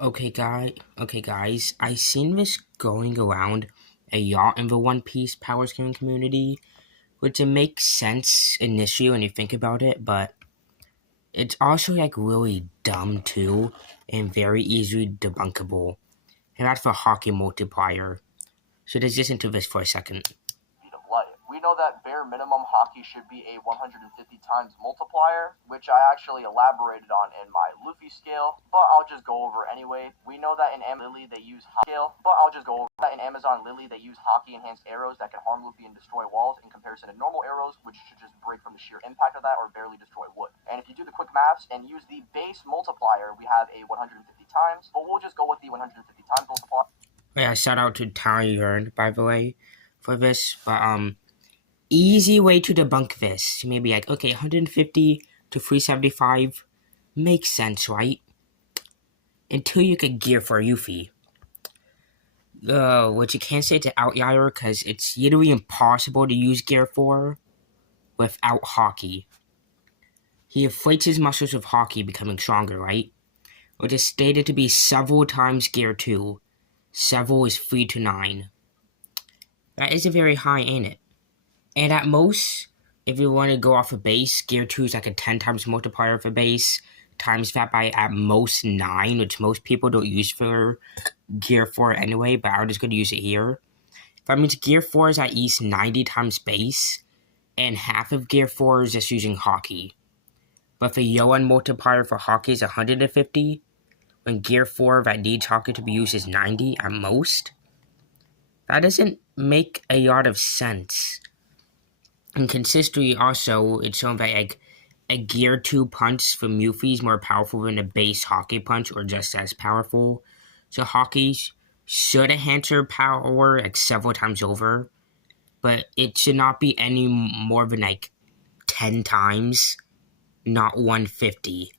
Okay, guys. I seen this going around a lot in the One Piece power scaling community, which it makes sense initially when you think about it, but it's also like really dumb too, and very easily debunkable. And that's the hockey multiplier. So let's listen to this for a second. Speed of light. We know that bare minimum hockey should be a 150 times multiplier, which I actually elaborated on in my Luffy scale, but I'll just go over anyway. We know that in Lily they use Amazon Lily they use hockey enhanced arrows that can harm Luffy and destroy walls in comparison to normal arrows, which should just break from the sheer impact of that or barely destroy wood. And if you do the quick maths and use the base multiplier, we have a 150 times, but we'll just go with the 150 times multiplier. Yeah, shout out to Tyron, by the way, for this. But easy way to debunk this. Maybe like, okay, 150 to 375 makes sense, right? Until you get gear for Yuffie. Which you can't say it's an outlier because it's literally impossible to use Gear 4 without Hockey. He inflates his muscles with Hockey becoming stronger, right? Which is stated to be several times Gear 2. Several is 3 to 9. That isn't very high, ain't it? And at most, if you want to go off a base, Gear 2 is like a 10 times multiplier of a base, times that by at most 9, which most people don't use for Gear 4 anyway, but I'm just going to use it here. That means Gear 4 is at least 90 times base, and half of Gear 4 is just using Hockey. But the Yoan multiplier for Hockey is 150, when Gear 4 that needs Hockey to be used is 90 at most. That doesn't make a lot of sense. And consistently also, it's shown that like a Gear 2 punch from Yuffie is more powerful than a base Hockey punch, or just as powerful. So Hockey should enhance her power like several times over, but it should not be any more than like 10 times, not 150.